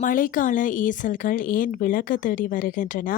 மழைக்கால ஈசல்கள் ஏன் விளக்க தேடி வருகின்றன?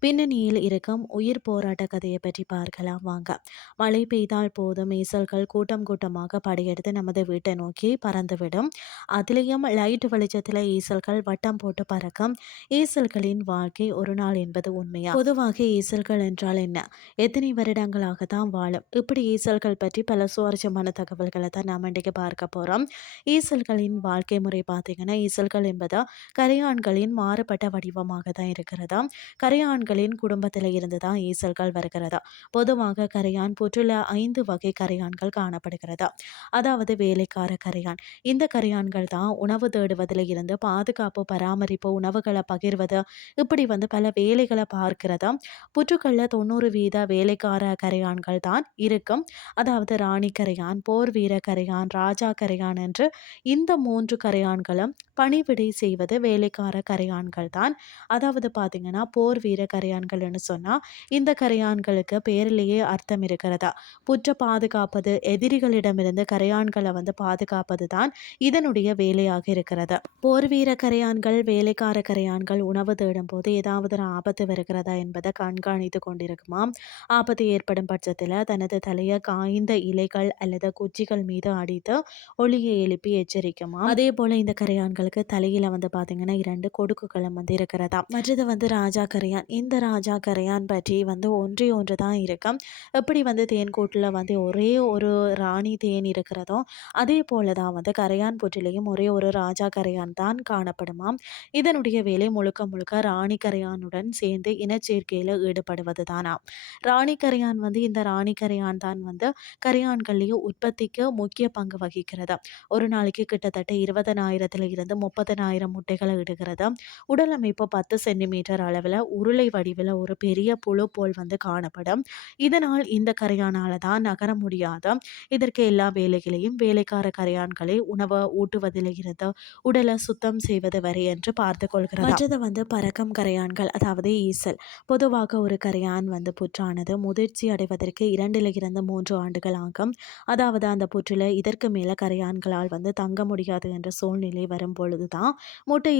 பின்னணியில் இருக்கும் உயிர் போராட்ட கதையை பற்றி பார்க்கலாம் வாங்க. மழை பெய்தால் போதும் ஈசல்கள் கூட்டம் கூட்டமாக படையெடுத்து நமது வீட்டை நோக்கி பறந்துவிடும். அதிலேயும் லைட் வெளிச்சத்தில் ஈசல்கள் வட்டம் போட்டு பறக்கும். ஈசல்களின் வாழ்க்கை ஒரு நாள் என்பது உண்மையா? பொதுவாக ஈசல்கள் என்றால் என்ன? எத்தனை வருடங்களாக தான் வாழும்? இப்படி ஈசல்கள் பற்றி பல சுவாரஸ்யமான தகவல்களை தான் நாம் இன்றைக்கு பார்க்க போகிறோம் ஈசல்களின் வாழ்க்கை முறை பார்த்தீங்கன்னா ஈசல்கள் என்பது கரையான்களின் மாறுபட்ட வடிவமாக தான் இருக்கிறதா? கரையான்களின் குடும்பத்தில் இருந்து தான் ஈசல்கள் வருகிறதா? பொதுவாக கரையான் புற்றுள்ள ஐந்து வகை கரையான்கள் காணப்படுகிறதா? அதாவது வேலைக்கார கரையான். இந்த கரையான்கள் தான் உணவு தேடுவதில் இருந்து பாதுகாப்பு பராமரிப்பு உணவுகளை பகிர்வது இப்படி வந்து பல வேலைகளை பார்க்கிறதா? புற்றுக்களில் தொண்ணூறு வீத வேலைக்கார கரையான்கள் தான் இருக்கும். அதாவது ராணி கரையான் போர் வீர கரையான் ராஜா கரையான் என்று இந்த மூன்று கரையான்களும் பணிவிடை செய்வது வேலைக்கார கரையான்கள் தான். அதாவது பார்த்தீங்கன்னா போர் வீர கரையான்கள்னு சொன்னால் இந்த கரையான்களுக்கு பேரிலேயே அர்த்தம் இருக்கிறதா? புற்ற பாதுகாப்பது எதிரிகளிடமிருந்து கரையான்களை வந்து பாதுகாப்பது தான் இதனுடைய வேலையாக இருக்கிறது. போர் வீர கரையான்கள் வேலைக்கார கரையான்கள் உணவு தேடும் போது ஏதாவது ஒரு ஆபத்து வருகிறதா என்பதை கண்காணித்து கொண்டிருக்குமாம். ஆபத்து ஏற்படும் பட்சத்தில் தனது தலையை காய்ந்த இலைகள் அல்லது குச்சிகள் மீது அடித்து ஒளியை எழுப்பி எச்சரிக்குமா அதே போல இந்த கரையான்களுக்கு தலையில வந்து பார்த்தீங்கன்னா இரண்டு கொடுக்குகளும் வந்து இருக்கிறதா? மற்றது வந்து ராஜா கரையான். இந்த ராஜா கரையான் பற்றி வந்து ஒன்றே ஒன்று தான் இருக்கும் எப்படி வந்து தேன்கூட்டில் வந்து ஒரே ஒரு ராணி தேன் இருக்கிறதோ அதே போல தான் வந்து கரையான் புற்றிலையும் ஒரே ஒரு ராஜா கரையான் தான் காணப்படுமாம் இதனுடைய வேலை முழுக்க முழுக்க ராணி கரையானுடன் சேர்ந்து இனச்சேர்க்கையில் ஈடுபடுவது தானா? ராணி கரையான் வந்து இந்த ராணி கரையான் தான் வந்து கரையான்கள்லேயும் உற்பத்திக்கு முக்கிய பங்கு வகிக்கிறது. ஒரு நாளைக்கு கிட்டத்தட்ட இருபதனாயிரத்துல இருந்து முப்பதனாயிரம் முட்டைகள் இடுகிறது? உடல் அமைப்பு பத்து சென்டிமீட்டர் அளவில் உருளை வடிவில் ஒரு பெரிய புழு போல் வந்து காணப்படும். இதனால் இந்த கரையானால தான் நகர முடியாத இதற்கு எல்லா வேலைகளையும் வேலைக்கார கரையான்களை உணவை ஊட்டுவதில் இருந்து உடலை சுத்தம் செய்வது வரை என்று பார்த்து கொள்கிறது? மற்றது வந்து பறக்கும் கரையான்கள் அதாவது ஈசல். பொதுவாக ஒரு கரையான் வந்து புற்றானது முதிர்ச்சி அடைவதற்கு இரண்டில் இருந்து மூன்று ஆண்டுகள் ஆகும். அதாவது அந்த புற்றில் இதற்கு மேலே கரையான்களால் வந்து தங்க முடியாது என்ற சூழ்நிலை வரும் பொழுது தான்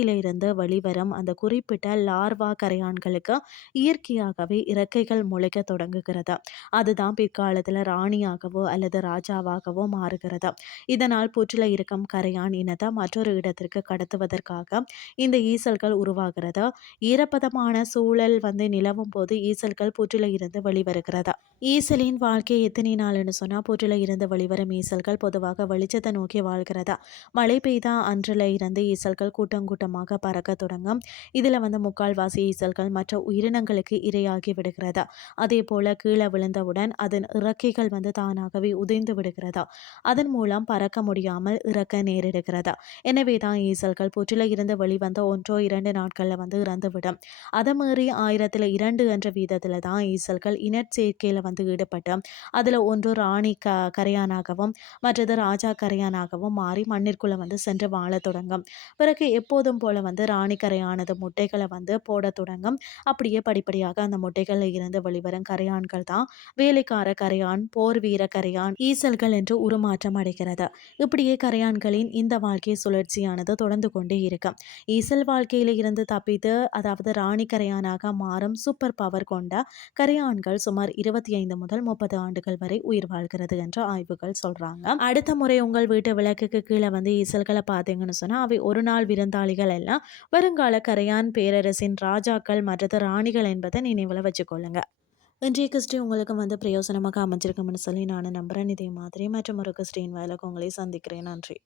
இருந்து வெளிவரும் அந்த குறிப்பிட்ட லார்வா கரையான்களுக்கு இயற்கையாகவே இறக்கைகள் முளைக்க தொடங்குகிறது. அதுதான் பிற்காலத்தில் ராணியாகவோ அல்லது ராஜாவாகவோ மாறுகிறது. இதனால் புற்றில் இருக்கும் கரையான் இனத்தை மற்றொரு இடத்திற்கு கடத்துவதற்காக இந்த ஈசல்கள் உருவாகிறது. ஈரப்பதமான சூழல் வந்து நிலவும் போது ஈசல்கள் புற்றில் இருந்து வெளிவருகிறது. ஈசலின் வாழ்க்கை எத்தனை நாள்னு சொன்னால் புற்றில் இருந்து வெளிவரும் ஈசல்கள் பொதுவாக வெளிச்சத்தை நோக்கி வாழ்கிறதா. மழை பெய்தா அன்றில் இருந்து ஈசல்கள் கூட்டம் கூட்டமாக பறக்க தொடங்கும். இதில் வந்து முக்கால்வாசி ஈசல்கள் மற்ற உயிரினங்களுக்கு இரையாகி விடுகிறதா? அதே போல கீழே விழுந்தவுடன் அதன் இறக்கைகள் வந்து தானாகவே உதிர்ந்து விடுகிறதா? அதன் மூலம் பறக்க முடியாமல் இறக்க நேரிடுகிறதா? எனவே தான் ஈசல்கள் புற்றில இருந்து வெளிவந்த ஒன்றோ இரண்டு நாட்களில் வந்து இறந்துவிடும். அதை மீறி ஆயிரத்தில் இரண்டு என்ற வீதத்தில் தான் ஈசல்கள் இனச்சேர்க்கையில் வந்து ஈடுபட்டு அதில் ஒன்று ராணி க கரையானாகவும் மற்றது ராஜா கரையானாகவும் மாறி மண்ணிற்குள்ளே வந்து சென்று வாழ தொடங்கும். பிறகு வழக்கம் போல வந்து ராணி கரையானது முட்டைகளை வந்து போட தொடங்கும். அப்படியே படிப்படியாக அந்த முட்டைகளில் இருந்து வெளிவரும் கரையான்கள் தான். வேலைக்கார கரையான் போர் வீர கரையான் ஈசல்கள் என்று உருமாற்றம் அடைகிறது. இப்படியே கரையான்களின் இந்த வாழ்க்கை சுழற்சியானது தொடர்ந்து கொண்டே இருக்கும். ஈசல் வாழ்க்கையில் இருந்து தப்பித்து அதாவது ராணி கரையானாக மாறும் சூப்பர் பவர் கொண்ட கரையான்கள் சுமார் இருபத்தி ஐந்து முதல் முப்பது ஆண்டுகள் வரை உயிர் வாழ்கிறது என்று ஆய்வுகள் சொல்றாங்க. அடுத்த முறை உங்கள் வீட்டு விளக்குக்கு கீழே வந்து ஈசல்களை பார்த்தீங்கன்னு சொன்னா அவை ஒரு நாள் விருந்தாளிகள் எல்லாம் வருங்கால கரையான் பேரரசின் ராஜாக்கள் மற்றது ராணிகள் என்பதை நினைவில் வச்சுக்கொள்ளுங்க. இன்றைய கிறிஸ்டி உங்களுக்கு வந்து பிரயோசனமாக அமைஞ்சிருக்கும்னு சொல்லி நான் நம்புகிறேன் இதே மாதிரி மற்றும் ஒரு கிறிஸ்டின் வேலைக்கு உங்களை சந்திக்கிறேன். நன்றி.